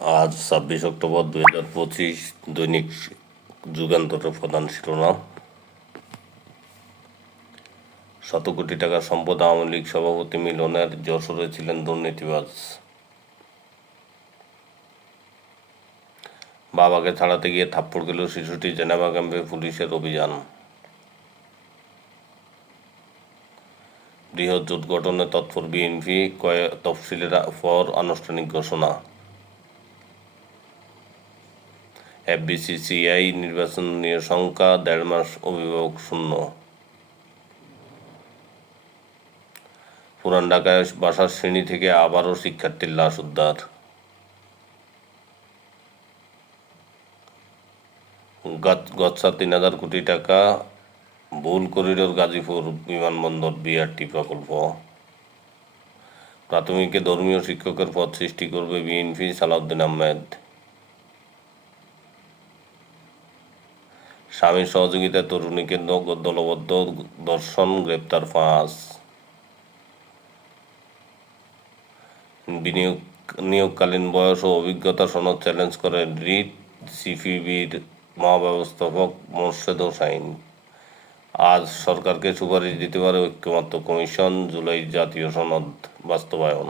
আজ 26 অক্টোবর 2025। দৈনিক যুগান্তরের প্রধান শিরোনাম: শত কোটি টাকার সম্পদ আওয়ামী লীগ সভাপতি মিলনের, যশোরে ছিলেন দুর্নীতিবাজ। বাবাকে ছাড়াতে গিয়ে থাপ্পড় খেল শিশুটি, জেনেভা ক্যাম্পে পুলিশের অভিযান। বৃহৎ জোট গঠনে তৎপর বিএনপি, তফসিলের পর আনুষ্ঠানিক ঘোষণা। এফবিসিসিআই নির্বাচন নিয়ে শঙ্কা, 1.5 মাস অভিভাবক শূন্য। পুরান ঢাকায় বাসার শ্রেণী থেকে আবারও শিক্ষার্থীর লাশ উদ্ধার। গচ্ছা 3,000 কোটি টাকা ভুল করিডোর গাজীপুর বিমানবন্দর বিআরটি প্রকল্প। প্রাথমিকে ধর্মীয় শিক্ষকের পদ সৃষ্টি করবে বিএনপি, সালাউদ্দিন আহমেদ। স্বামীর সহযোগিতায় তরুণীকে দলবদ্ধ ধর্ষণ, গ্রেপ্তার 5। নিয়োগকালীন বয়স ও অভিজ্ঞতা সনদ চ্যালেঞ্জ করে রিট, সিপিবির মহাব্যবস্থাপক মোর্শেদ হোসাইন। আজ সরকারকে সুপারিশ দিতে পারে ঐক্যমত্য কমিশন, জুলাই জাতীয় সনদ বাস্তবায়ন।